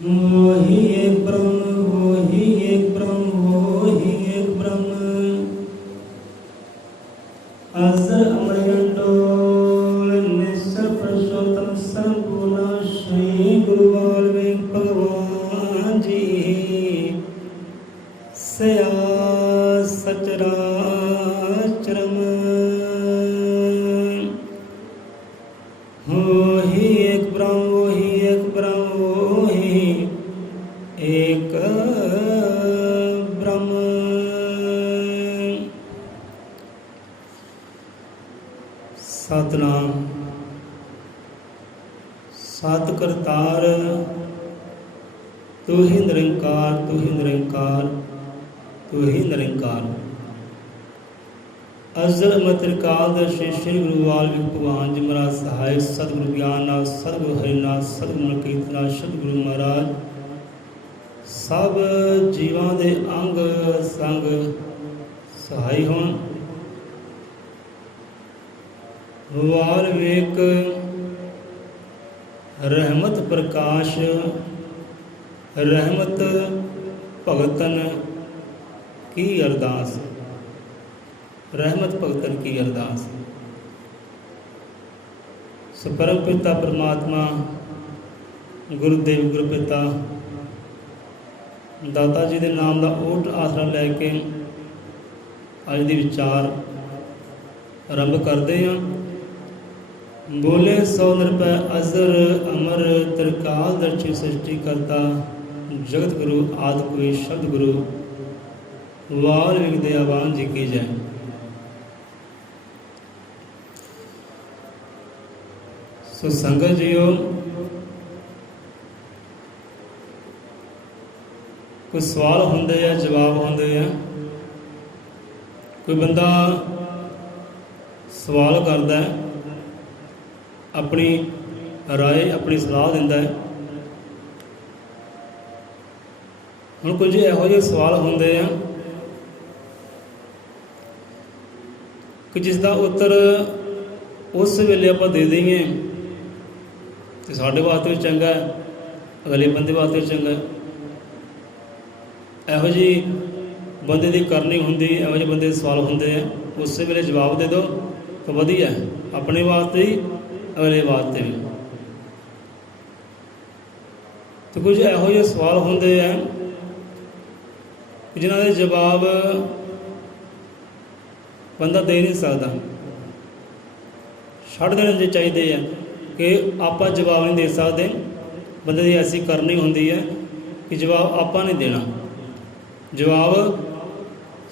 वही एक ब्रह्म, वही एक ब्रह्म, वही एक ब्रह्म। अजर अमरंडोल निश्चल पुरुषोत्तम संपूर्ण श्री गुरु वाल्मीकि भगवान जी सया सचराचरम। वही एक ब्रह्म, वही एक ब्रह्म, वही एक ब्रह्म। सतनाम। सत करतार तू ही निरंकार, तू ही निरंकार, तू ही निरंकार। अजर अमृतकाल दर्शी श्री गुरु वाल्मीकि भगवान जी महाराज सहाय सतगुरु ज्ञाननाथ, सतगुरु हरिनाथ, सतगुरु मलकीतनाथ, सतगुरु महाराज सब जीवां दे अंग संग सहाय होण। वाल्मीक रहमत प्रकाश, रहमत भगतन की अरदास, रहमत भगतन की अरदास। सो परम पिता परमात्मा गुरुदेव गुरु पिता दाता जी के नाम का ओट आसरा लैके अज के विचार आरंभ करते हैं। बोले सौ निरपै अजर अमर त्रिकाल दर्शी सृष्टि करता जगत गुरु आदि कोई शब्द गुरु वाल्मीकि दयावान जी की जय। सो संगत जीओ, कोई सवाल होंदे है, जवाब होंदे है। कोई बंदा सवाल करता है, अपनी राय अपनी सलाह दिंदा है। हुण कुछ इहो जिहे सवाल होंदे हैं कि जिसका उत्तर उस वेले आपां दे दईए तो साडे वास्ते भी चंगा है, अगले बंदे वास्ते भी चंगा है। इहो जी बंदे की करनी हुंदी, इहो जिहे बंदे सवाल होंदे हैं, उस वेले जवाब दे दो तो वधिया है, अपने वास्ते ही अगले वास्ते भी। तो कुछ इहो जिहे सवाल होंदे हैं जिन्हां दे जवाब बंदा दे नहीं सकता, छड्ड देने चाहिए है कि आप जवाब नहीं दे सकते। बंदे की ऐसी करनी होंदी है कि जवाब आप नहीं देना, जवाब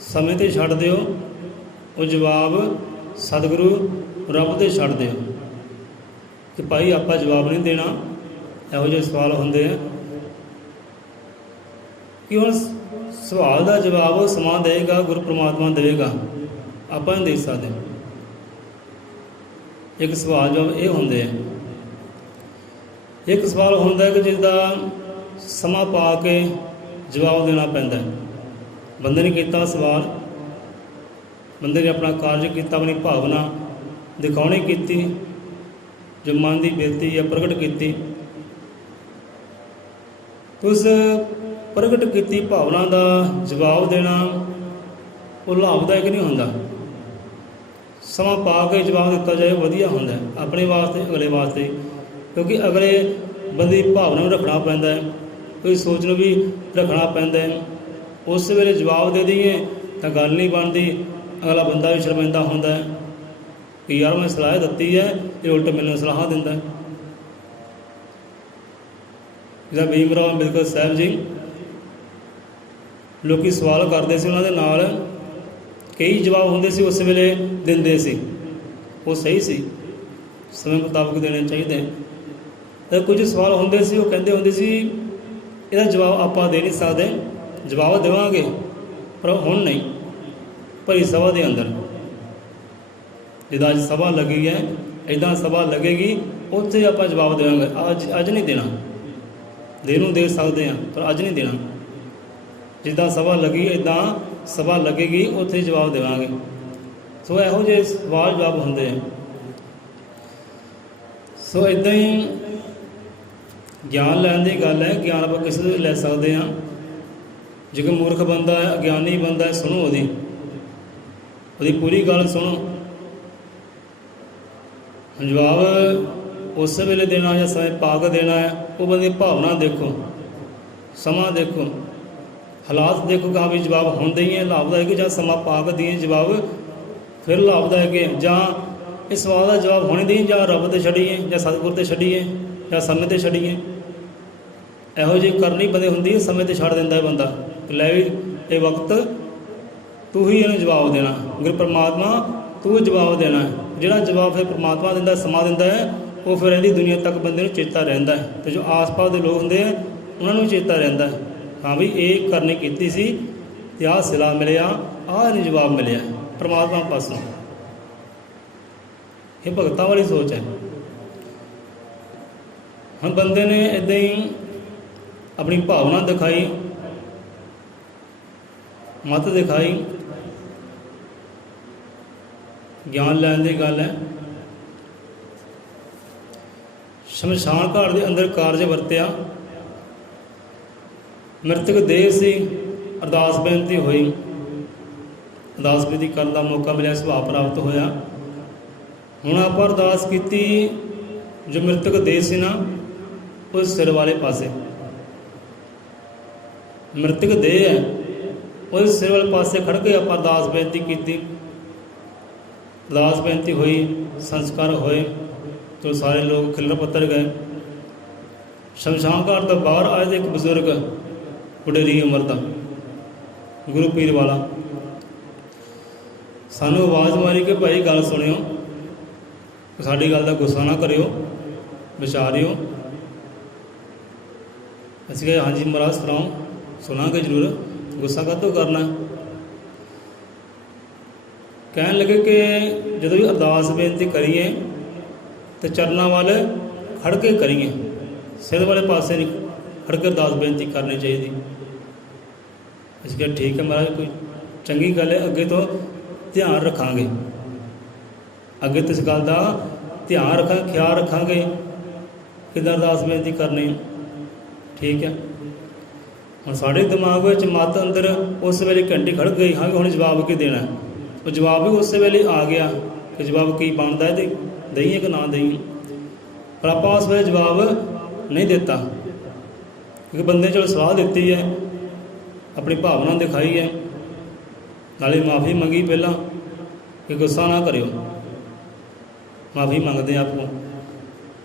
समय ते छड्ड दिओ, वो जवाब सतगुरु रब ते छड्ड दिओ कि भाई आप जवाब नहीं देना। इहो जिहे सवाल होंदे हैं कि हुण सवाल का जवाब समा देगा, गुरु परमात्मा देगा, आप नहीं दे सकते। एक सवाल जवाब ये होंदे हैं। एक सवाल होंदा है कि जिसका समा पा के जवाब देना पैंदा है। बंदे ने किया सवाल, बंदे ने अपना कार्य किया, अपनी भावना दिखाने की, जो मन की बेनती है प्रगट की, तो उस प्रगट की भावना का जवाब देना वो लाभदायक नहीं होंदा। समा पा के जवाब दिता जाए वधिया होंदा है, अपने वास्ते अगले वास्ते, क्योंकि अगले बंदे की भावना भी रखना पैंदा है, कोई सोच में भी रखना पैंदा है। उस वेले जवाब दे दईए तो गल नहीं बनती, अगला बंदा भी शर्मिंदा होंदा है कि यार मैं सलाह दी है, ये उल्ट मैनूं सलाह दिंदा है। जिदा भीमराव अंबेडकर साहब जी लोग सवाल करते सी, उन्होंने नाल कई जवाब होंदे सी, उस वेले दिंदे सी, वो सही सी, समय मुताबिक देने चाहिए। तो कुछ सवाल होंदे सी, वो कहते होंदे सी इसदा जवाब आप दे नहीं सकते, जवाब देवांगे पर हुण नहीं, भरी सभा के अंदर। जिदा अज सभा लगी है, इदा सभा लगेगी, उत्थे आप जवाब देवांगे। अज नहीं देना, देनों दे सकते हैं पर अज नहीं देना। जिदा सभा लगी इदा सभा लगेगी, उत्थे जवाब देवांगे। सो इहो जिहे सवाल जवाब होंदे हैं। सो इदां ही ਗਿਆਨ ਲੈਣ ਦੀ ਗੱਲ ਹੈ, ਗਿਆਨ ਆਪਾਂ ਕਿਸੇ ਤੋਂ ਵੀ ਲੈ ਸਕਦੇ ਹਾਂ। ਜੇ ਕੋਈ ਮੂਰਖ ਬੰਦਾ ਹੈ, ਅਗਿਆਨੀ ਬੰਦਾ ਹੈ, ਸੁਣੋ ਉਹਦੀ ਪੂਰੀ ਗੱਲ ਸੁਣੋ। ਜਵਾਬ ਉਸ ਵੇਲੇ ਦੇਣਾ ਜਾਂ ਸਮੇਂ ਪਾ ਕੇ ਦੇਣਾ ਹੈ, ਉਹ ਬੰਦੇ ਦੀ ਭਾਵਨਾ ਦੇਖੋ, ਸਮਾਂ ਦੇਖੋ, ਹਾਲਾਤ ਦੇਖੋ ਕਿ ਹਾਂ ਵੀ ਜਵਾਬ ਹੁੰਦੇ ਹੀ ਹੈ ਲਾਭਦਾਇਕ, ਜਾਂ ਸਮਾਂ ਪਾ ਕੇ ਦੇਈਏ ਜਵਾਬ ਫਿਰ ਲਾਭਦਾਇਕ ਹੈ, ਜਾਂ ਇਸ ਸਵਾਲ ਦਾ ਜਵਾਬ ਹੋਣੇ ਦੇਈਏ, ਜਾਂ ਰੱਬ 'ਤੇ ਛੱਡੀਏ, ਜਾਂ ਸਤਿਗੁਰ 'ਤੇ ਛੱਡੀਏ, ਜਾਂ ਸਮੇਂ 'ਤੇ ਛੱਡੀਏ। ਇਹੋ ਜਿਹੀ ਕਰਨੀ ਬੰਦੇ ਹੁੰਦੀ ਹੈ, ਸਮੇਂ 'ਤੇ ਛੱਡ ਦਿੰਦਾ ਹੈ ਬੰਦਾ ਕਿ ਲੈ ਵੀ ਇਹ ਵਕਤ ਤੂੰ ਹੀ ਇਹਨੂੰ ਜਵਾਬ ਦੇਣਾ, ਗੁਰੂ ਪਰਮਾਤਮਾ ਤੂੰ ਜਵਾਬ ਦੇਣਾ ਹੈ। ਜਿਹੜਾ ਜਵਾਬ ਫਿਰ ਪਰਮਾਤਮਾ ਦਿੰਦਾ, ਸਮਾਂ ਦਿੰਦਾ ਹੈ, ਉਹ ਫਿਰ ਇਹਦੀ ਦੁਨੀਆ ਤੱਕ ਬੰਦੇ ਨੂੰ ਚੇਤਾ ਰਹਿੰਦਾ ਹੈ। ਅਤੇ ਜੋ ਆਸ-ਪਾਸ ਦੇ ਲੋਕ ਹੁੰਦੇ ਆ ਉਹਨਾਂ ਨੂੰ ਚੇਤਾ ਰਹਿੰਦਾ ਹੈ, ਹਾਂ ਵੀ ਇਹ ਕਰਨੀ ਕੀਤੀ ਸੀ ਅਤੇ ਆਹ ਸਿਲਾ ਮਿਲਿਆ, ਆਹ ਇਹਨੂੰ ਜਵਾਬ ਮਿਲਿਆ ਪਰਮਾਤਮਾ ਪਾਸੋਂ। ਇਹ ਭਗਤਾਂ ਵਾਲੀ ਸੋਚ ਹੈ। ਹੁਣ ਬੰਦੇ ਨੇ ਇੱਦਾਂ ਹੀ ਆਪਣੀ ਭਾਵਨਾ ਦਿਖਾਈ, ਮੱਤ ਦਿਖਾਈ, ਗਿਆਨ ਲੈਣ ਦੀ ਗੱਲ ਹੈ। ਸ਼ਮਸ਼ਾਨ ਘਾਟ ਦੇ ਅੰਦਰ ਕਾਰਜ ਵਰਤਿਆ, ਮ੍ਰਿਤਕ ਦੇਹ ਸੀ, ਅਰਦਾਸ ਬੇਨਤੀ ਹੋਈ, ਅਰਦਾਸ ਬੇਨਤੀ ਕਰਨ ਦਾ ਮੌਕਾ ਮਿਲਿਆ, ਸੁਭਾਅ ਪ੍ਰਾਪਤ ਹੋਇਆ। ਹੁਣ ਆਪਾਂ ਅਰਦਾਸ ਕੀਤੀ, ਜੋ ਮ੍ਰਿਤਕ ਦੇਹ ਸੀ ਨਾ ਉਸ ਸਿਰ ਵਾਲੇ ਪਾਸੇ, ਮ੍ਰਿਤਕ ਦੇਹ ਹੈ ਉਸ ਸਿਰ ਵਾਲੇ ਪਾਸੇ ਖੜ੍ਹ ਕੇ ਆਪਾਂ ਅਰਦਾਸ ਬੇਨਤੀ ਕੀਤੀ, ਅਰਦਾਸ ਬੇਨਤੀ ਹੋਈ, ਸੰਸਕਾਰ ਹੋਏ तो सारे लोग खिलर पत्तर गए। शमशान घाट तो बाहर आए एक बजुर्ग वडेरी उम्र का गुरु पीर वाला, सानू आवाज़ मारी कि भाई गल सुनियो, साड़ी गल का गुस्सा ना करियो, विचारियो। असीं कहा हाँ जी महाराज सुनाओ, सुनांगे जरूर, गुस्सा काहतों करना। कहन लगे कि जदों भी अरदास बेनती करिए तो चरना वाल खड़ के करिए, सिर वाले पासे नहीं खड़ के अरदास बेनती करनी चाहिए। असीं कहा ठीक है महाराज, कोई चंगी गल है, अगे तो ध्यान रखांगे, अगे तो इस गल का ध्यान रखा, ख्याल रखांगे किदां अरदास बेनती करनी। ठीक है, हुण साडे दिमाग विच मत अंदर उस वेले घंटी खड़ गई, हाँ हुण जवाब की देना, वो जवाब भी उस वेले आ गया कि जवाब की बनता है, दईए कि ना दईए। पर आप उस वेले जवाब नहीं देता, क्योंकि बंदे चलो सलाह दी है, अपनी भावना दिखाई है, नाले माफ़ी मंगी पहला कि गुस्सा ना करियो, माफ़ी मंगते आपको,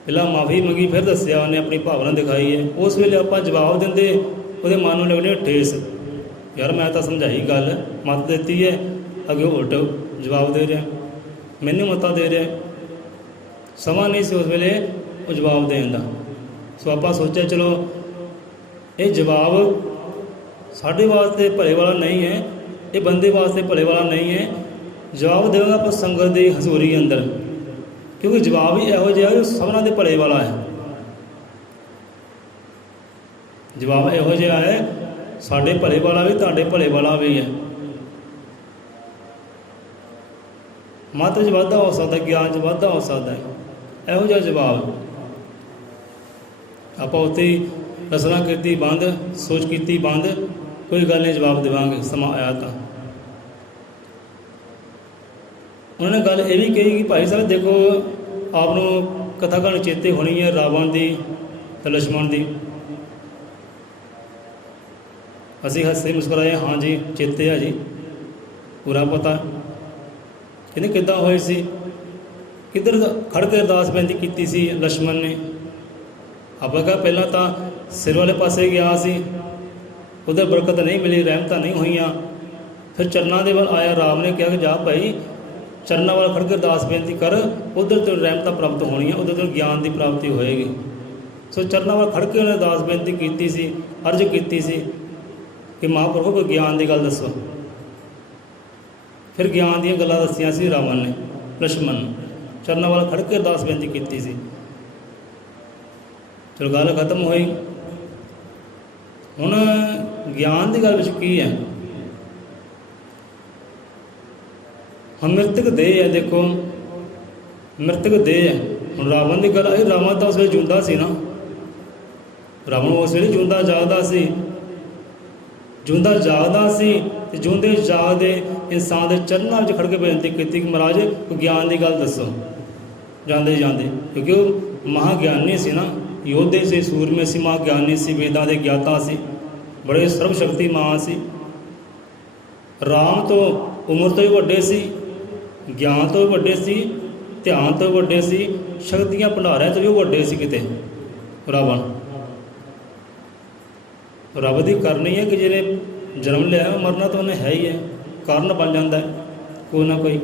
पहला माफ़ी मंगी फिर दसिया उन्हें अपनी भावना दिखाई है। उस वेले आप जवाब देंगे वो मन में लगने ठेस, यार मैं तो समझाई गल, मत देती है, अगे उल्ट जवाब दे रहा, मैनू मता दे रहा, समा नहीं से उस वेले वो जवाब देने का। सो आप सोचा चलो ये जवाब साढ़े वास्ते भले वाला नहीं है, ये बंदे वास्ते भले वाला नहीं है। जवाब देगा आप संगत की हजूरी अंदर, क्योंकि जवाब ही यहो जिहा जो सबना दे भले वाला है। जवाब यहो जिहा है, साढ़े भले वाला भी, तुहाडे भले वाला भी है। मत च वाधा हो सकता, ज्ञान च वाधा हो सकता है, यहो जिहा जवाब। आप उत्ते रसना की बंद, सोच की बंद, कोई गल नहीं, जवाब देवांगे समा आया तो। उन्होंने गल ये भी कही कि भाई साहब देखो आपनों कथा कहानी चेते होनी है रावण की तो लक्ष्मण की। असी हंसे मुस्कुराए, हाँ जी चेते है जी, पूरा पता। कहते किद्दां होई सी, किधर खड़ के अरदास बेनती की सी लक्ष्मण ने। आप कहा पहला तो सिर वाले पासे गया सी, उधर बरकत नहीं मिली, रहमत नहीं हुई। फिर चरना दे वाल आया, राम ने कहा कि जा भाई चरना वाल खड़ के अरदास बेनती कर, उधर तो रहमत प्राप्त होनी है, उधर तो ज्ञान की प्राप्ति होएगी। सो चरना वाल खड़ के उन्हें अरदास बेनती की सी, अर्ज की सी कि महाप्रभु कोई ज्ञान की गल दसो। फिर ज्ञान दी गल्लां दसियां सी रावण ने लक्ष्मण चरना वाल खड़ के अरदास बेनती की सी। चलो गल खत्म हुई। हुण ज्ञान की गल विच की है, हम मृतक देह है, देखो मृतक देह है। हम रावण की गल आई, रावण तो उस वे जिंदा सी ना, ਰਾਵਣ ਉਸ ਵੇਲੇ ਜਿਉਂਦਾ ਜਾਗਦਾ ਸੀ, ਜਿਉਂਦਾ ਜਾਗਦਾ ਸੀ ਤੇ ਜਿਉਂਦੇ ਜਾਗਦੇ ਇਨਸਾਨ ਦੇ ਚਰਨਾਂ ਵਿੱਚ ਖੜ ਕੇ ਬੇਨਤੀ ਕੀਤੀ ਕਿ ਮਹਾਰਾਜ ਕੋਈ ਗਿਆਨ ਦੀ ਗੱਲ ਦੱਸੋ ਜਾਂਦੇ ਜਾਂਦੇ, ਕਿਉਂਕਿ ਉਹ ਮਹਾਗਿਆਨੀ ਸੀ ਨਾ, ਯੋਧੇ ਸੀ, ਸੂਰਮੇ ਸੀ, ਮਹਾਗਿਆਨੀ ਸੀ, ਵੇਦਾਂ ਦੇ ਗਿਆਤਾ ਸੀ, ਬੜੇ ਸਰਬ ਸ਼ਕਤੀਮਾਨ ਸੀ। ਰਾਮ ਤੋਂ ਉਮਰ ਤੋਂ ਵੀ ਵੱਡੇ ਸੀ, ਗਿਆਨ ਤੋਂ ਵੀ ਵੱਡੇ ਸੀ, ਧਿਆਨ ਤੋਂ ਵੀ ਵੱਡੇ ਸੀ, ਸ਼ਕਤੀਆਂ ਭੰਡਾਰਿਆਂ ਤੋਂ ਵੀ ਵੱਡੇ ਸੀ। ਕਿਤੇ ਰਾਵਣ ਰੱਬ ਦੀ ਕਰਨੀ ਹੈ ਕਿ ਜਿਹਨੇ ਜਨਮ ਲਿਆ ਮਰਨਾ ਤਾਂ ਉਹਨੇ ਹੈ ਹੀ ਹੈ, ਕਾਰਨ ਬਣ ਜਾਂਦਾ ਕੋਈ ਨਾ ਕੋਈ।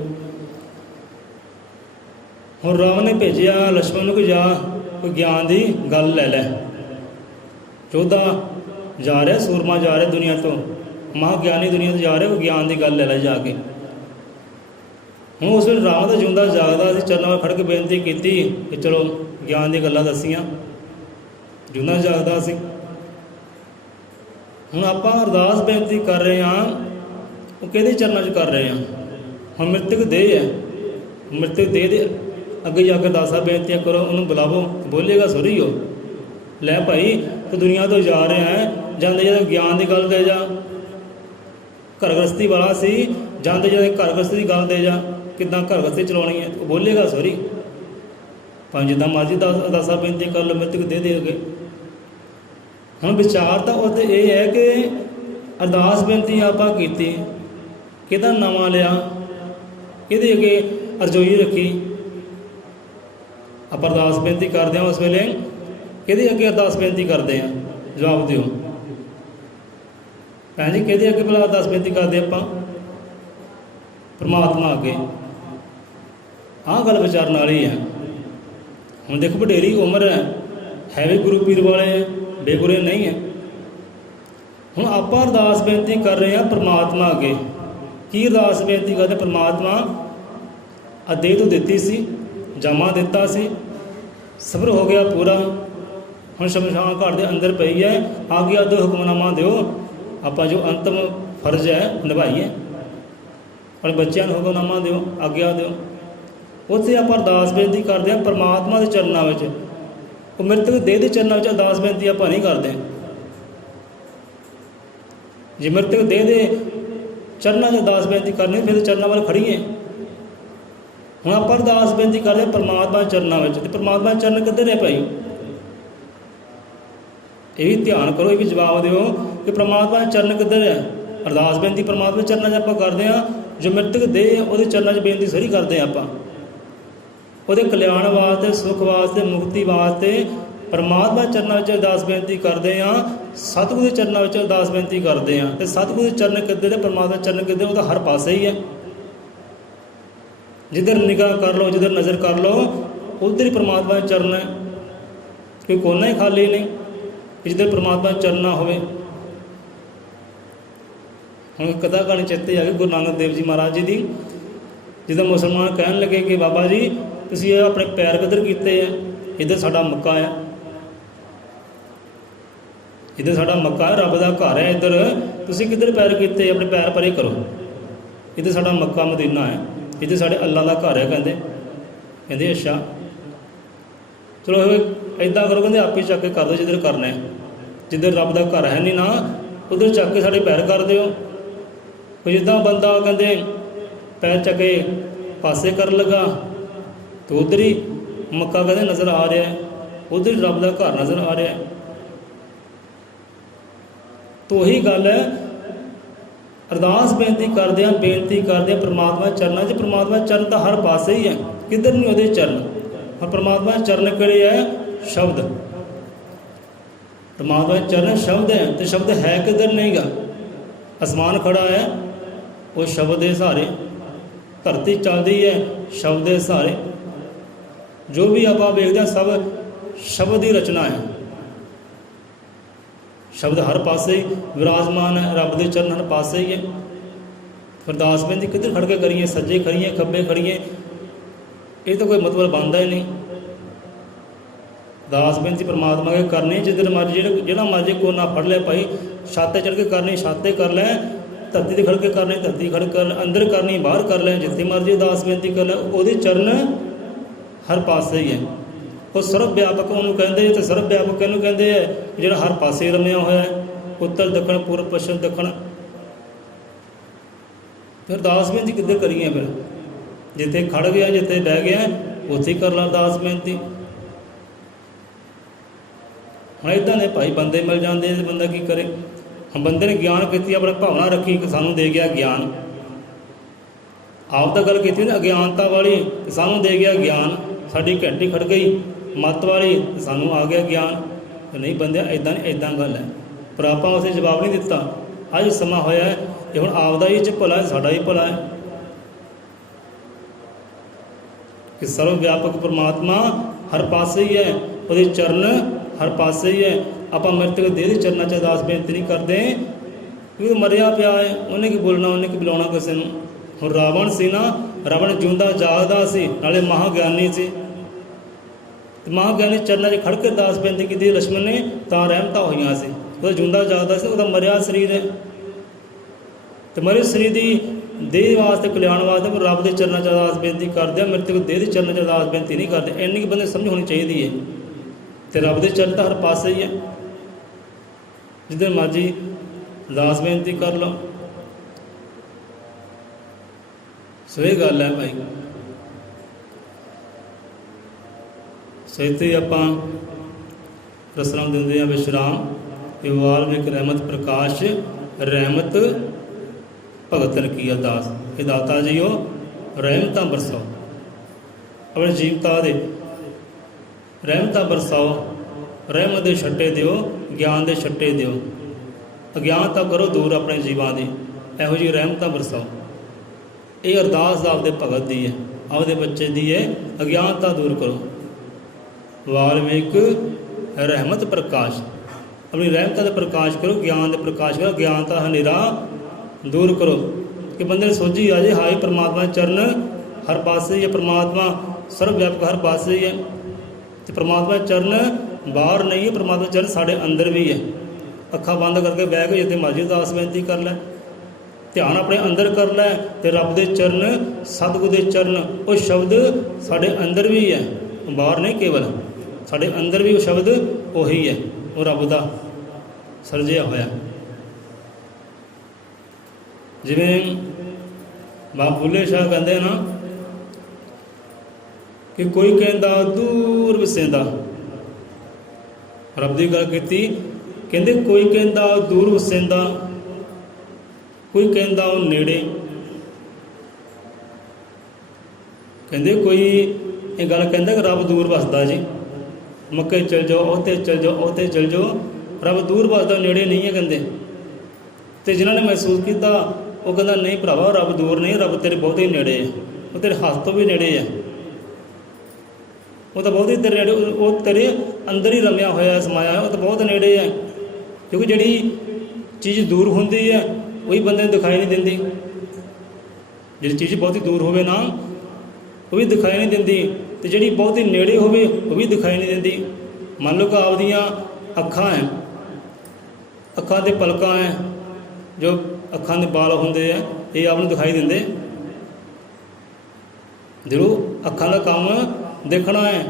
ਹੁਣ ਰਾਮ ਨੇ ਭੇਜਿਆ ਲਛਮਣ ਨੂੰ ਕਿ ਜਾ ਕੋਈ ਗਿਆਨ ਦੀ ਗੱਲ ਲੈ ਲੈ। ਯੋਧਾ ਜਾ ਰਿਹਾ, ਸੂਰਮਾ ਜਾ ਰਿਹਾ ਦੁਨੀਆ ਤੋਂ, ਮਹਾਗਿਆਨੀ ਦੁਨੀਆ ਤੋਂ ਜਾ ਰਿਹਾ, ਕੋਈ ਗਿਆਨ ਦੀ ਗੱਲ ਲੈ ਲੈ ਜਾ ਕੇ। ਹੁਣ ਉਸ ਵੇਲੇ ਰਾਮ ਦਾ ਜਿਉਂਦਾ ਜਾਗਦਾ ਸੀ, ਚਰਨਾਂ ਵਿੱਚ ਖੜ੍ਹ ਕੇ ਬੇਨਤੀ ਕੀਤੀ ਕਿ ਚਲੋ ਗਿਆਨ ਦੀ ਗੱਲਾਂ ਦੱਸੀਆਂ, ਜਿਉਂਦਾ ਜਾਗਦਾ ਸੀ। ਹੁਣ ਆਪਾਂ ਅਰਦਾਸ ਬੇਨਤੀ ਕਰ ਰਹੇ ਹਾਂ, ਉਹ ਕਿਹਦੇ ਚਰਨਾਂ 'ਚ ਕਰ ਰਹੇ ਹਾਂ? ਹੁਣ ਮ੍ਰਿਤਕ ਦੇਹ ਹੈ, ਮ੍ਰਿਤਕ ਦੇਹ ਦੇ ਅੱਗੇ ਜਾ ਕੇ ਅਰਦਾਸਾਂ ਬੇਨਤੀਆਂ ਕਰੋ, ਉਹਨੂੰ ਬੁਲਾਵੋ, ਬੋਲੇਗਾ ਸੁਰੀ ਹੋ। ਲੈ ਭਾਈ ਤੂੰ ਦੁਨੀਆ ਤੋਂ ਜਾ ਰਿਹਾ ਹੈ, ਜਾਂਦੇ ਜਾਂਦੇ ਗਿਆਨ ਦੀ ਗੱਲ ਦੇ ਜਾ। ਘਰ ਗ੍ਰਸਤੀ ਵਾਲਾ ਸੀ, ਜਾਂਦੇ ਜਾਂਦੇ ਘਰ ਗ੍ਰਸਤੀ ਦੀ ਗੱਲ ਦੇ ਜਾ, ਕਿੱਦਾਂ ਘਰ ਗ੍ਰਸਤੀ ਚਲਾਉਣੀ ਹੈ, ਉਹ ਬੋਲੇਗਾ ਸੁਰੀ। ਭਾਵੇਂ ਜਿੱਦਾਂ ਮਰਜ਼ੀ ਅਰਦਾਸਾਂ ਬੇਨਤੀ ਕਰ ਲਓ, ਮ੍ਰਿਤਕ ਦੇ ਦੇਗੇ। ਹੁਣ ਵਿਚਾਰ ਤਾਂ ਉਹਦੇ ਇਹ ਹੈ ਕਿ ਅਰਦਾਸ ਬੇਨਤੀ ਆਪਾਂ ਕੀਤੀ, ਕਿਹਦਾ ਨਾਵਾਂ ਲਿਆ, ਕਿਹਦੇ ਅੱਗੇ ਅਰਜ਼ੋਈ ਰੱਖੀ। ਆਪਾਂ ਅਰਦਾਸ ਬੇਨਤੀ ਕਰਦੇ ਹਾਂ ਉਸ ਵੇਲੇ ਕਿਹਦੇ ਅੱਗੇ ਅਰਦਾਸ ਬੇਨਤੀ ਕਰਦੇ ਹਾਂ? ਜਵਾਬ ਦਿਓ ਭੈਣ ਜੀ, ਕਿਹਦੇ ਅੱਗੇ ਭਲਾ ਅਰਦਾਸ ਬੇਨਤੀ ਕਰਦੇ ਆਪਾਂ? ਪਰਮਾਤਮਾ ਅੱਗੇ। ਆਹ ਗੱਲ ਵਿਚਾਰਨ ਵਾਲੀ ਹੈ। ਹੁਣ ਦੇਖੋ ਵਡੇਰੀ ਉਮਰ ਹੈ ਵੀ ਗੁਰੂ ਪੀਰ ਵਾਲੇ, ਬੇਗੁਰੇ ਨਹੀਂ ਹੈ। ਹੁਣ ਆਪਾਂ ਅਰਦਾਸ ਬੇਨਤੀ ਕਰ ਰਹੇ ਹਾਂ ਪਰਮਾਤਮਾ ਅੱਗੇ। ਕੀ ਅਰਦਾਸ ਬੇਨਤੀ ਕਰਦੇ? ਪਰਮਾਤਮਾ ਦੇਹ ਤੋਂ ਦਿੱਤੀ ਸੀ, ਜਾਮਾ ਦਿੱਤਾ ਸੀ, ਸਬਰ ਹੋ ਗਿਆ ਪੂਰਾ, ਹੁਣ ਸ਼ਮਸ਼ਾਨ ਘਾਟ ਦੇ ਅੰਦਰ ਪਈ ਹੈ, ਆਗਿਆ ਦਿਓ, ਹੁਕਮਨਾਮਾ ਦਿਓ, ਆਪਾਂ ਜੋ ਅੰਤਮ ਫਰਜ਼ ਹੈ ਨਿਭਾਈਏ, ਆਪਣੇ ਬੱਚਿਆਂ ਨੂੰ ਹੁਕਮਨਾਮਾ ਦਿਓ, ਆਗਿਆ ਦਿਓ। ਉੱਥੇ ਆਪਾਂ ਅਰਦਾਸ ਬੇਨਤੀ ਕਰਦੇ ਹਾਂ ਪਰਮਾਤਮਾ ਦੇ ਚਰਨਾਂ ਵਿੱਚ। ਉਹ ਮ੍ਰਿਤਕ ਦੇਹ ਦੇ ਚਰਨਾਂ ਵਿੱਚ ਅਰਦਾਸ ਬੇਨਤੀ ਆਪਾਂ ਨਹੀਂ ਕਰਦੇ। ਜੇ ਮ੍ਰਿਤਕ ਦੇਹ ਦੇ ਚਰਨਾਂ 'ਚ ਅਰਦਾਸ ਬੇਨਤੀ ਕਰਨੀ ਫਿਰ ਚਰਨਾਂ ਵੱਲ ਖੜੀਏ। ਹੁਣ ਆਪਾਂ ਅਰਦਾਸ ਬੇਨਤੀ ਕਰਦੇ ਪਰਮਾਤਮਾ ਦੇ ਚਰਨਾਂ ਵਿੱਚ, ਤੇ ਪਰਮਾਤਮਾ ਦੇ ਚਰਨ ਕਿੱਧਰ ਹੈ ਭਾਈ? ਇਹ ਵੀ ਧਿਆਨ ਕਰੋ, ਇਹ ਵੀ ਜਵਾਬ ਦਿਓ ਕਿ ਪਰਮਾਤਮਾ ਦੇ ਚਰਨ ਕਿੱਧਰ ਹੈ? ਅਰਦਾਸ ਬੇਨਤੀ ਪਰਮਾਤਮਾ ਦੇ ਚਰਨਾਂ 'ਚ ਆਪਾਂ ਕਰਦੇ ਹਾਂ। ਜੋ ਮ੍ਰਿਤਕ ਦੇਹ ਉਹਦੇ ਚਰਨਾਂ 'ਚ ਬੇਨਤੀ ਸਹੀ ਕਰਦੇ ਹਾਂ ਆਪਾਂ, ਉਹਦੇ ਕਲਿਆਣ ਵਾਸਤੇ, ਸੁੱਖ ਵਾਸਤੇ, ਮੁਕਤੀ ਵਾਸਤੇ ਪਰਮਾਤਮਾ ਦੇ ਚਰਨਾਂ ਵਿੱਚ ਅਰਦਾਸ ਬੇਨਤੀ ਕਰਦੇ ਹਾਂ। ਸਤਿਗੁਰੂ ਦੇ ਚਰਨਾਂ ਵਿੱਚ ਅਰਦਾਸ ਬੇਨਤੀ ਕਰਦੇ ਹਾਂ। ਅਤੇ ਸਤਿਗੁਰੂ ਦੇ ਚਰਨ ਕਿੱਧਰ ਹੈ? ਪਰਮਾਤਮਾ ਦੇ ਚਰਨ ਕਿੱਧਰ? ਉਹ ਤਾਂ ਹਰ ਪਾਸੇ ਹੀ ਹੈ। ਜਿੱਧਰ ਨਿਗਾਹ ਕਰ ਲਓ, ਜਿੱਧਰ ਨਜ਼ਰ ਕਰ ਲਓ, ਉੱਧਰ ਹੀ ਪਰਮਾਤਮਾ ਦੇ ਚਰਨ ਹੈ। ਕੋਈ ਕੋਨਾ ਹੀ ਖਾਲੀ ਨਹੀਂ ਜਿੱਧਰ ਪਰਮਾਤਮਾ ਦੇ ਚਰਨ ਨਾ ਹੋਵੇ। ਹੁਣ ਕਥਾ ਕਹਾਣੀ ਚੇਤੇ ਆ ਗਈ ਗੁਰੂ ਨਾਨਕ ਦੇਵ ਜੀ ਮਹਾਰਾਜ ਜੀ ਦੀ, ਜਿੱਦਾਂ ਮੁਸਲਮਾਨ ਕਹਿਣ ਲੱਗੇ ਕਿ ਬਾਬਾ ਜੀ ਤੁਸੀਂ ਇਹ ਆਪਣੇ ਪੈਰ ਕਿੱਧਰ ਕੀਤੇ ਆ? ਇੱਧਰ ਸਾਡਾ ਮੱਕਾ ਹੈ, ਇੱਧਰ ਸਾਡਾ ਮੱਕਾ ਹੈ, ਰੱਬ ਦਾ ਘਰ ਹੈ, ਇੱਧਰ ਤੁਸੀਂ ਕਿੱਧਰ ਪੈਰ ਕੀਤੇ? ਆਪਣੇ ਪੈਰ ਪਰੇ ਕਰੋ, ਇੱਧਰ ਸਾਡਾ ਮੱਕਾ ਮਦੀਨਾ ਹੈ, ਇੱਧਰ ਸਾਡੇ ਅੱਲਾ ਦਾ ਘਰ ਹੈ। ਕਹਿੰਦੇ ਅੱਛਾ ਚਲੋ ਇੱਦਾਂ ਕਰੋ, ਕਹਿੰਦੇ ਆਪੇ ਚੱਕ ਕੇ ਕਰ ਦਿਓ ਜਿੱਧਰ ਕਰਨਾ ਹੈ। ਜਿੱਧਰ ਰੱਬ ਦਾ ਘਰ ਹੈ ਨਹੀਂ ਨਾ, ਉੱਧਰ ਚੱਕ ਕੇ ਸਾਡੇ ਪੈਰ ਕਰ ਦਿਓ। ਕੋਈ ਜਿੱਦਾਂ ਬੰਦਾ ਕਹਿੰਦੇ ਪੈਰ ਚੱਕ ਕੇ ਪਾਸੇ ਕਰਨ ਲੱਗਾ ਅਤੇ ਉੱਧਰ ਹੀ ਮੱਕਾ ਕਹਿੰਦੇ ਨਜ਼ਰ ਆ ਰਿਹਾ, ਉੱਧਰ ਹੀ ਰੱਬ ਦਾ ਘਰ ਨਜ਼ਰ ਆ ਰਿਹਾ। ਤਾਂ ਉਹੀ ਗੱਲ ਹੈ, ਅਰਦਾਸ ਬੇਨਤੀ ਕਰਦੇ ਹਾਂ ਪਰਮਾਤਮਾ ਚਰਨਾਂ 'ਚ। ਪਰਮਾਤਮਾ ਚਰਨ ਤਾਂ ਹਰ ਪਾਸੇ ਹੀ ਹੈ, ਕਿੱਧਰ ਨਹੀਂ ਉਹਦੇ ਚਰਨ। ਹੁਣ ਪਰਮਾਤਮਾ ਚਰਨ ਕਿਹੜੇ ਹੈ? ਸ਼ਬਦ। ਪਰਮਾਤਮਾ ਚਰਨ ਸ਼ਬਦ ਹੈ, ਅਤੇ ਸ਼ਬਦ ਹੈ ਕਿੱਧਰ ਨਹੀਂ ਗਾ? ਅਸਮਾਨ ਖੜਾ ਹੈ ਉਹ ਸ਼ਬਦ ਦੇ ਸਹਾਰੇ, ਧਰਤੀ ਚੱਲਦੀ ਹੈ ਸ਼ਬਦ ਦੇ ਸਹਾਰੇ। ਜੋ ਵੀ ਆਪਾਂ ਵੇਖਦੇ ਹਾਂ ਸਭ ਸ਼ਬਦ ਦੀ ਰਚਨਾ ਹੈ। ਸ਼ਬਦ ਹਰ ਪਾਸੇ ਹੀ ਵਿਰਾਜਮਾਨ ਹੈ, ਰੱਬ ਦੇ ਚਰਨ ਹਰ ਪਾਸੇ ਹੀ ਹੈ। ਅਰਦਾਸ ਬੇਨਤੀ ਕਿੱਧਰ ਖੜ੍ਹ ਕੇ ਕਰੀਏ? ਸੱਜੇ ਖੜੀਏ, ਖੱਬੇ ਖੜੀਏ, ਇਹ ਤਾਂ ਕੋਈ ਮਤਲਬ ਬਣਦਾ ਹੀ ਨਹੀਂ। ਅਰਦਾਸ ਬੇਨਤੀ ਪਰਮਾਤਮਾ ਅੱਗੇ ਕਰਨੀ, ਜਿੱਧਰ ਮਰਜ਼ੀ ਜਿਹੜਾ ਮਰਜ਼ੀ ਕੋਨਾ ਫੜ ਲੈ ਭਾਈ। ਛੱਤ 'ਤੇ ਚੜ੍ਹ ਕੇ ਕਰਨੀ ਛੱਤ 'ਤੇ ਕਰ ਲੈ, ਧਰਤੀ 'ਤੇ ਖੜ੍ਹ ਕੇ ਕਰਨੀ ਧਰਤੀ ਖੜ੍ਹ ਕਰ, ਅੰਦਰ ਕਰਨੀ ਬਾਹਰ ਕਰ ਲੈ, ਜਿੱਥੇ ਮਰਜ਼ੀ ਅਰਦਾਸ ਬੇਨਤੀ ਕਰ ਲੈ। ਉਹਦੇ ਚਰਨ ਹਰ ਪਾਸੇ ਹੀ ਹੈ। ਉਹ ਸਰਬ ਵਿਆਪਕ ਉਹਨੂੰ ਕਹਿੰਦੇ, ਤੇ ਸਰਬ ਵਿਆਪਕ ਇਹਨੂੰ ਕਹਿੰਦੇ ਹੈ ਜਿਹੜਾ ਹਰ ਪਾਸੇ ਰਮਿਆ ਹੋਇਆ ਹੈ, ਉੱਤਰ ਦੱਖਣ ਪੂਰਬ ਪੱਛਮ ਦੱਖਣ। ਫਿਰ ਅਰਦਾਸ ਬੇਨਤੀ ਕਿੱਧਰ ਕਰੀਏ? ਫਿਰ ਜਿੱਥੇ ਖੜ ਗਿਆ, ਜਿੱਥੇ ਬਹਿ ਗਿਆ, ਉੱਥੇ ਕਰ ਲਾ ਅਰਦਾਸ ਬੇਨਤੀ। ਹੁਣ ਇੱਦਾਂ ਦੇ ਭਾਈ ਬੰਦੇ ਮਿਲ ਜਾਂਦੇ, ਬੰਦਾ ਕੀ ਕਰੇ? ਹੁਣ ਬੰਦੇ ਨੇ ਗਿਆਨ ਕੀਤੀ, ਆਪਣੀ ਭਾਵਨਾ ਰੱਖੀ ਕਿ ਸਾਨੂੰ ਦੇ ਗਿਆ ਗਿਆਨ। ਆਪ ਤਾਂ ਗੱਲ ਕੀਤੀ ਨਾ ਅਗਿਆਨਤਾ ਵਾਲੀ, ਤੇ ਸਾਨੂੰ ਦੇ ਗਿਆ ਗਿਆਨ। ਸਾਡੀ ਘੰਟੀ ਖੜ ਗਈ ਮੱਤ ਵਾਲੀ, ਤੇ ਸਾਨੂੰ ਆ ਗਿਆ ਗਿਆਨ। ਤੇ ਨਹੀਂ ਬੰਦਿਆ, ਇੱਦਾਂ ਇੱਦਾਂ ਗੱਲ ਹੈ। ਪਰ ਆਪਾਂ ਉਸੇ ਜਵਾਬ ਨਹੀਂ ਦਿੱਤਾ। ਅੱਜ ਸਮਾਂ ਹੋਇਆ ਹੈ, ਇਹ ਹੁਣ ਆਪਦਾ ਹੀ ਚ ਭਲਾ, ਸਾਡਾ ਹੀ ਭਲਾ ਹੈ ਕਿ ਸਰਵ ਵਿਆਪਕ ਪਰਮਾਤਮਾ ਹਰ ਪਾਸੇ ਹੀ ਹੈ, ਉਹਦੇ ਚਰਨ ਹਰ ਪਾਸੇ ਹੀ ਹੈ। ਆਪਾਂ ਮ੍ਰਿਤਕ ਦੇਹ ਦੇ ਚਰਨਾਂ 'ਚ ਅਰਦਾਸ ਬੇਨਤੀ ਨਹੀਂ ਕਰਦੇ, ਕਿਉਂਕਿ ਮਰਿਆ ਪਿਆ ਹੈ, ਉਹਨੇ ਕੀ ਬੋਲਣਾ, ਉਹਨੇ ਕੀ ਬੁਲਾਉਣਾ ਕਿਸੇ ਨੂੰ। ਹੁਣ ਰਾਵਣ ਸੀ ਨਾ, ਰਾਵਣ ਜਿਉਂਦਾ ਜਾਗਦਾ ਸੀ, ਨਾਲੇ ਮਹਾਂਗਿਆਨੀ ਸੀ। ਤੇ ਮਹਾਂਗਿਆਨੀ ਚਰਨਾਂ 'ਚ ਖੜ੍ਹ ਕੇ ਅਰਦਾਸ ਬੇਨਤੀ ਕੀਤੀ ਲਛਮਣ ਨੇ, ਤਾਂ ਰਹਿਮਤਾਂ ਹੋਈਆਂ ਸੀ। ਉਹਦਾ ਜਿਉਂਦਾ ਜਾਗਦਾ ਸੀ, ਉਹਦਾ ਮਰਿਆ ਸਰੀਰ ਹੈ, ਤੇ ਮਰੇ ਸਰੀਰ ਦੀ ਦੇਹ ਵਾਸਤੇ, ਕਲਿਆਣ ਵਾਸਤੇ ਰੱਬ ਦੇ ਚਰਨਾਂ 'ਚ ਅਰਦਾਸ ਬੇਨਤੀ ਕਰਦੇ ਆ। ਮ੍ਰਿਤਕ ਦੇਹ ਦੇ ਚਰਨਾਂ 'ਚ ਅਰਦਾਸ ਬੇਨਤੀ ਨਹੀਂ ਕਰਦੇ। ਇੰਨੀ ਕੁ ਬੰਦੇ ਸਮਝ ਹੋਣੀ ਚਾਹੀਦੀ ਹੈ। ਤੇ ਰੱਬ ਦੇ ਚਰਨ ਤਾਂ ਹਰ ਪਾਸੇ ਹੀ ਹੈ, ਜਿੱਧਰ ਮਰਜ਼ੀ ਅਰਦਾਸ ਬੇਨਤੀ ਕਰ ਲਓ। ਸੋ ਇਹ ਗੱਲ ਹੈ ਭਾਈ। ਸੋ ਇੱਥੇ ਆਪਾਂ ਰਸਨਾ ਦਿੰਦੇ ਹਾਂ ਵਿਸ਼ਰਾਮ। ਕਿ ਵਾਲਮੀਕ ਰਹਿਮਤ ਪ੍ਰਕਾਸ਼ ਰਹਿਮਤ ਭਗਤਨ ਕੀ ਅਰਦਾਸ। ਇਹ ਦਾਤਾ ਜੀਓ ਰਹਿਮਤਾਂ ਬਰਸਾਓ, ਆਪਣੇ ਜੀਵਤਾ ਦੇ ਰਹਿਮਤਾਂ ਬਰਸਾਓ। ਰਹਿਮਤ ਦੇ ਛੱਟੇ ਦਿਓ, ਗਿਆਨ ਦੇ ਛੱਟੇ ਦਿਓ। ਅਗਿਆਨਤਾ ਕਰੋ ਦੂਰ ਆਪਣੇ ਜੀਵਾਂ ਦੀ, ਇਹੋ ਜਿਹੀ ਰਹਿਮਤਾਂ ਬਰਸਾਓ। ਇਹ ਅਰਦਾਸ ਆਪਦੇ ਭਗਤ ਦੀ ਹੈ, ਆਪਦੇ ਬੱਚੇ ਦੀ ਹੈ। ਅਗਿਆਨਤਾ ਦੂਰ ਕਰੋ। ਵਾਲਮੀਕ ਰਹਿਮਤ ਪ੍ਰਕਾਸ਼, ਆਪਣੀ ਰਹਿਮਤਾਂ ਦਾ ਪ੍ਰਕਾਸ਼ ਕਰੋ, ਗਿਆਨ ਦੇ ਪ੍ਰਕਾਸ਼ ਕਰੋ। ਗਿਆਨਤਾ ਹਨੇਰਾ ਦੂਰ ਕਰੋ ਕਿ ਬੰਦੇ ਨੂੰ ਸੋਝੀ ਆ ਜੇ, ਹਾਈ ਪਰਮਾਤਮਾ ਚਰਨ ਹਰ ਪਾਸੇ ਹੀ ਹੈ। ਪਰਮਾਤਮਾ ਸਰਵ ਵਿਆਪਕ ਹਰ ਪਾਸੇ ਹੀ ਹੈ। ਤੇ ਪਰਮਾਤਮਾ ਚਰਨ ਬਾਹਰ ਨਹੀਂ ਹੈ, ਪਰਮਾਤਮਾ ਚਰਨ ਸਾਡੇ ਅੰਦਰ ਵੀ ਹੈ। ਅੱਖਾਂ ਬੰਦ ਕਰਕੇ ਬਹਿ ਕੇ ਜਿੱਥੇ ਮਰਜ਼ੀ ਅਰਦਾਸ ਬੇਨਤੀ ਕਰ ਲੈ, ਧਿਆਨ ਆਪਣੇ ਅੰਦਰ ਕਰ ਲੈ। ਤੇ ਰੱਬ ਦੇ ਚਰਨ, ਸਤਿਗੁਰ ਦੇ ਚਰਨ, ਉਹ ਸ਼ਬਦ ਸਾਡੇ ਅੰਦਰ ਵੀ ਹੈ, ਬਾਹਰ ਨਹੀਂ, ਕੇਵਲ ਸਾਡੇ ਅੰਦਰ ਵੀ ਉਹ ਸ਼ਬਦ ਉਹੀ ਹੈ, ਉਹ ਰੱਬ ਦਾ ਸਿਰਜਿਆ ਹੋਇਆ। ਜਿਵੇਂ ਬਾਬਾ ਬੁੱਲੇ ਸ਼ਾਹ ਕਹਿੰਦੇ ਨਾ ਕਿ ਕੋਈ ਕਹਿੰਦਾ ਦੂਰ ਵਸੇਂਦਾ, ਰੱਬ ਦੀ ਗੱਲ ਕੀਤੀ। ਕਹਿੰਦੇ ਕੋਈ ਕਹਿੰਦਾ ਦੂਰ ਵਸੇਂਦਾ, ਕੋਈ ਕਹਿੰਦਾ ਉਹ ਨੇੜੇ। ਕਹਿੰਦੇ ਕੋਈ ਇਹ ਗੱਲ ਕਹਿੰਦਾ ਕਿ ਰੱਬ ਦੂਰ ਵਸਦਾ ਜੀ, ਮੱਕੇ ਚਲ ਜਾਓ, ਉੱਥੇ ਚਲ ਜਾਓ, ਉੱਥੇ ਚਲ ਜਾਓ, ਰੱਬ ਦੂਰ ਵਸਦਾ, ਨੇੜੇ ਨਹੀਂ ਹੈ ਕਹਿੰਦੇ। ਤੇ ਜਿਨ੍ਹਾਂ ਨੇ ਮਹਿਸੂਸ ਕੀਤਾ ਉਹ ਕਹਿੰਦਾ ਨਹੀਂ ਭਰਾਵਾ, ਰੱਬ ਦੂਰ ਨਹੀਂ, ਰੱਬ ਤੇਰੇ ਬਹੁਤ ਹੀ ਨੇੜੇ ਹੈ, ਉਹ ਤੇਰੇ ਹੱਥ ਤੋਂ ਵੀ ਨੇੜੇ ਹੈ, ਉਹ ਤਾਂ ਬਹੁਤ ਹੀ ਤੇਰੇ ਨੇੜੇ, ਉਹ ਤੇਰੇ ਅੰਦਰ ਹੀ ਰਮਿਆ ਹੋਇਆ, ਸਮਾਇਆ ਹੈ, ਉਹ ਤਾਂ ਬਹੁਤ ਨੇੜੇ ਹੈ। ਕਿਉਂਕਿ ਜਿਹੜੀ ਚੀਜ਼ ਦੂਰ ਹੁੰਦੀ ਹੈ ਉਹੀ ਬੰਦੇ ਨੂੰ ਦਿਖਾਈ ਨਹੀਂ ਦਿੰਦੀ। ਜਿਹੜੀ ਚੀਜ਼ ਬਹੁਤ ਹੀ ਦੂਰ ਹੋਵੇ ਨਾ, ਉਹ ਵੀ ਦਿਖਾਈ ਨਹੀਂ ਦਿੰਦੀ, ਤੇ ਜਿਹੜੀ ਬਹੁਤ ਹੀ ਨੇੜੇ ਹੋਵੇ ਉਹ ਵੀ ਦਿਖਾਈ ਨਹੀਂ ਦਿੰਦੀ। ਮੰਨ ਲਓ ਕਿ ਆਪਦੀਆਂ ਅੱਖਾਂ ਹੈ, ਅੱਖਾਂ ਦੇ ਪਲਕਾਂ ਹੈ, ਜੋ ਅੱਖਾਂ ਦੇ ਬਾਲ ਹੁੰਦੇ ਆ, ਇਹ ਆਪ ਨੂੰ ਦਿਖਾਈ ਦਿੰਦੇ। ਜਦੋਂ ਅੱਖਾਂ ਦਾ ਕੰਮ ਦੇਖਣਾ ਹੈ,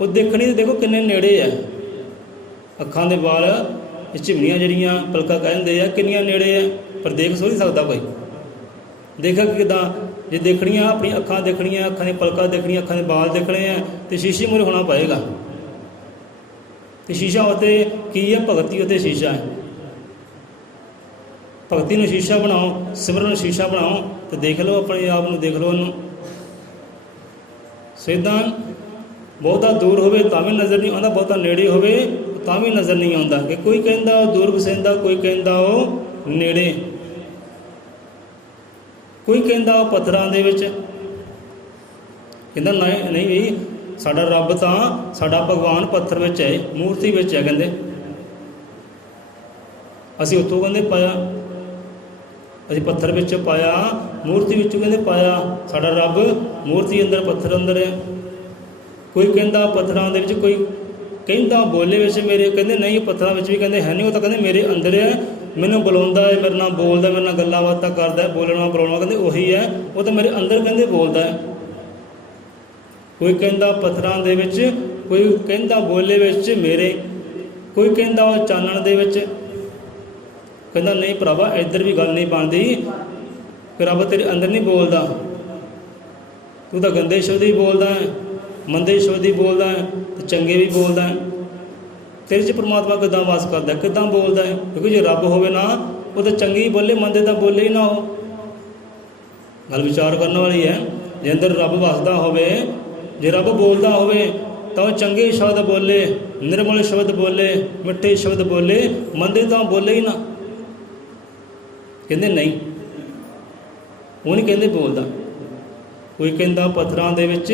ਉਹ ਦੇਖਣੀ ਤੇ ਦੇਖੋ ਕਿੰਨੇ ਨੇੜੇ ਹੈ। ਅੱਖਾਂ ਦੇ ਵਾਲ, ਇਹ ਝਿਮਣੀਆਂ ਜਿਹੜੀਆਂ ਪਲਕਾਂ ਕਹਿੰਦੇ ਆ, ਕਿੰਨੀਆਂ ਨੇੜੇ ਹੈ, ਪਰ ਦੇਖ ਸੋ ਨਹੀਂ ਸਕਦਾ ਕੋਈ। ਦੇਖਾ ਕਿੱਦਾਂ? ਜੇ ਦੇਖਣੀਆਂ ਆਪਣੀਆਂ ਅੱਖਾਂ ਦੇਖਣੀਆਂ, ਅੱਖਾਂ ਦੀਆਂ ਪਲਕਾਂ ਦੇਖਣੀਆਂ, ਅੱਖਾਂ ਦੇ ਵਾਲ ਦੇਖਣੇ ਆ, ਤੇ ਸ਼ੀਸ਼ੇ ਮੂਹਰੇ ਹੋਣਾ ਪਏਗਾ। ਤੇ ਸ਼ੀਸ਼ਾ ਉੱਤੇ ਕੀ ਹੈ? ਭਗਤੀ ਉੱਤੇ ਸ਼ੀਸ਼ਾ ਹੈ। ਭਗਤੀ ਨੂੰ ਸ਼ੀਸ਼ਾ ਬਣਾਓ, ਸਿਮਰਨ ਨੂੰ ਸ਼ੀਸ਼ਾ ਬਣਾਓ, ਤੇ ਦੇਖ ਲਓ ਆਪਣੇ ਆਪ ਨੂੰ, ਦੇਖ ਲਓ ਉਹਨੂੰ। ਸਿੱਧਾ ਬਹੁਤਾ ਦੂਰ ਹੋਵੇ ਤਾਂ ਵੀ ਨਜ਼ਰ ਨਹੀਂ ਆਉਂਦਾ, ਬਹੁਤਾ ਨੇੜੇ ਹੋਵੇ ਤਾਂ ਵੀ ਨਜ਼ਰ ਨਹੀਂ ਆਉਂਦਾ। ਕਿ ਕੋਈ ਕਹਿੰਦਾ ਉਹ ਦੂਰ ਵਸੇਂਦਾ, ਕੋਈ ਕਹਿੰਦਾ ਉਹ ਨੇੜੇ, ਕੋਈ ਕਹਿੰਦਾ ਉਹ ਪੱਥਰਾਂ ਦੇ ਵਿੱਚ। ਕਹਿੰਦਾ ਨਹੀਂ ਵੀ ਸਾਡਾ ਰੱਬ ਤਾਂ, ਸਾਡਾ ਭਗਵਾਨ ਪੱਥਰ ਵਿੱਚ ਹੈ, ਮੂਰਤੀ ਵਿੱਚ ਹੈ। ਕਹਿੰਦੇ ਅਸੀਂ ਉੱਥੋਂ ਕਹਿੰਦੇ ਪਾਇਆ, ਅਸੀਂ ਪੱਥਰ ਵਿੱਚ ਪਾਇਆ, ਮੂਰਤੀ ਵਿੱਚੋਂ ਕਹਿੰਦੇ ਪਾਇਆ। ਸਾਡਾ ਰੱਬ ਮੂਰਤੀ ਅੰਦਰ, ਪੱਥਰ ਅੰਦਰ ਹੈ। ਕੋਈ ਕਹਿੰਦਾ ਪੱਥਰਾਂ ਦੇ ਵਿੱਚ, ਕੋਈ ਕਹਿੰਦਾ ਬੋਲੇ ਵਿੱਚ ਮੇਰੇ। ਕਹਿੰਦੇ ਨਹੀਂ, ਪੱਥਰਾਂ ਵਿੱਚ ਵੀ ਕਹਿੰਦੇ ਹੈ ਨਹੀਂ, ਉਹ ਤਾਂ ਕਹਿੰਦੇ ਮੇਰੇ ਅੰਦਰ ਹੈ, ਮੈਨੂੰ ਬੁਲਾਉਂਦਾ ਹੈ, ਮੇਰੇ ਨਾਲ ਬੋਲਦਾ, ਮੇਰੇ ਨਾਲ ਗੱਲਾਂ ਬਾਤਾਂ ਕਰਦਾ, ਬੋਲਣਾ ਬੁਲਾਉਣਾ ਕਹਿੰਦੇ ਉਹੀ ਹੈ, ਉਹ ਤਾਂ ਮੇਰੇ ਅੰਦਰ ਕਹਿੰਦੇ ਬੋਲਦਾ ਹੈ। ਕੋਈ ਕਹਿੰਦਾ ਪੱਥਰਾਂ ਦੇ ਵਿੱਚ, कोई कहता बोले विच मेरे, कोई कहता वो चानण दे विच। कहता नहीं भरावा इधर भी गल नहीं बनती कि रब तेरे अंदर नहीं बोलता, तू तो गंदे शब्द ही बोलता है, मंदे शब्द ही बोलता है, तो चंगे भी बोलता है। तेरे च परमात्मा किदां वास करता है, किदां बोलता है? क्योंकि जो रब होवे ना वो तो चंगे ही बोले, मंदे तो बोले ही ना हो। गल विचार करने वाली है। जे अंदर रब वसदा होवे, जे रब बोलता होवे तो चंगे शब्द बोले, निर्मल शब्द बोले, मिठे शब्द बोले, मंदे तो बोले ही ना। कहते नहीं, वो नहीं कहते बोलता। कोई कहता पत्थरां दे विच,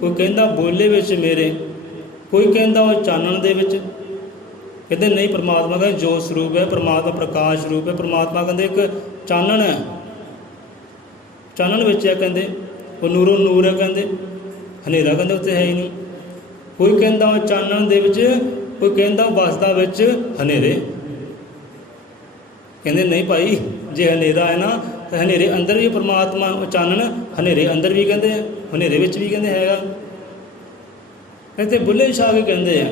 कोई कहता बोले विच मेरे, कोई कहता वो चानण दे विच। कहते नहीं, परमात्मा का जो स्वरूप है, परमात्मा प्रकाश रूप है। परमात्मा कहते एक चानण है, चानण विच है, कहते वो नूरों नूर है, कहते हनेरा कहते उत्ते है ही नहीं। कोई कहता वो चानण दे विच, कोई कहता वसदा विच हनेरे। कहते नहीं भाई, जे हनेरा है ना तो हनेरे अंदर भी परमात्मा वो चानण, हनेरे अंदर भी कहते हैं, हनेरे विच भी कहते हैगा। कहते बुल्ले छा के कहते हैं।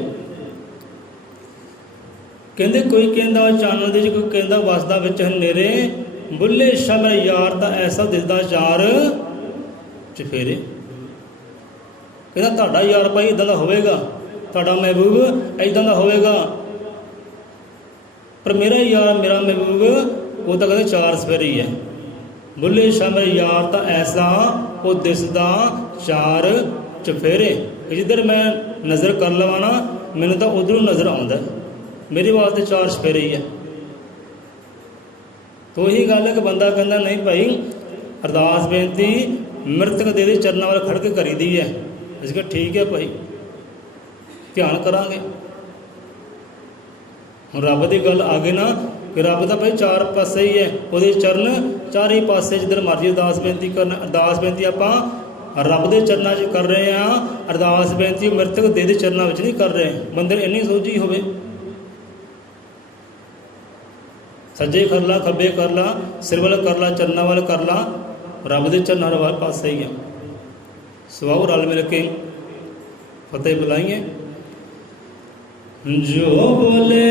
कहते कोई कहता वो चानण दे, कोई कहता वसदा विच हनेरे। बुल्ले शाह मेरा यार तो ऐसा दिसदा चार चफेरे। कहता ਤੁਹਾਡਾ यार भाई इदां दा होवेगा, ਤੁਹਾਡਾ महबूब इदां दा होवेगा, पर मेरा यार मेरा महबूब वो तो कहते चार सफेरे ही है। बुल्ले शाह मेरा यार तो ऐसा वो दिसदा चार चफेरे। जिधर मैं नज़र कर लवां ना मैनूं तो उधरों नज़र आउंदा, मेरे वास्ते चार सफेरे ही है। तो यही गल है कि बंदा कहता नहीं भाई अरदास बेनती मृतक दे दे चरणों वाल खड़ के करी दी है। ਅਸੀਂ ਕਿਹਾ ठीक है भाई, ध्यान करांगे। ਹੁਣ ਰੱਬ ਦੀ ਗੱਲ ਆ ਗਈ ਨਾ ਕਿ ਰੱਬ ਦਾ ਭਾਈ ਚਾਰ ਪਾਸੇ ਹੀ ਹੈ, ਉਹਦੇ ਚਰਨ ਚਾਰੇ ਹੀ ਪਾਸੇ ਜਿੱਧਰ ਮਰਜ਼ੀ ਅਰਦਾਸ ਬੇਨਤੀ ਕਰਨ। ਅਰਦਾਸ ਬੇਨਤੀ ਆਪਾਂ ਰੱਬ ਦੇ ਚਰਨਾਂ 'ਚ ਕਰ ਰਹੇ ਹਾਂ, ਅਰਦਾਸ ਬੇਨਤੀ ਮ੍ਰਿਤਕ ਦੇ ਚਰਨਾਂ ਵਿੱਚ ਨਹੀਂ ਕਰ ਰਹੇ। ਬੰਦੇ ਨੂੰ ਇੰਨੀ ਸੋਝੀ ਹੋਵੇ, ਸੱਜੇ ਕਰ ਲਾ, ਖੱਬੇ ਕਰ ਲਾ, ਸਿਰ ਵੱਲ ਕਰ ਲਾ, ਚਰਨਾਂ ਵੱਲ ਕਰ ਲਾ, ਰੱਬ ਦੇ ਚਰਨਾਂ ਵਾਲੇ ਪਾਸੇ ਹੀ ਆ। ਸਵਾਓ ਰਲ ਮਿਲ ਕੇ ਫਤਿਹ ਬੁਲਾਈਏ। ਜੋ ਬੋਲੇ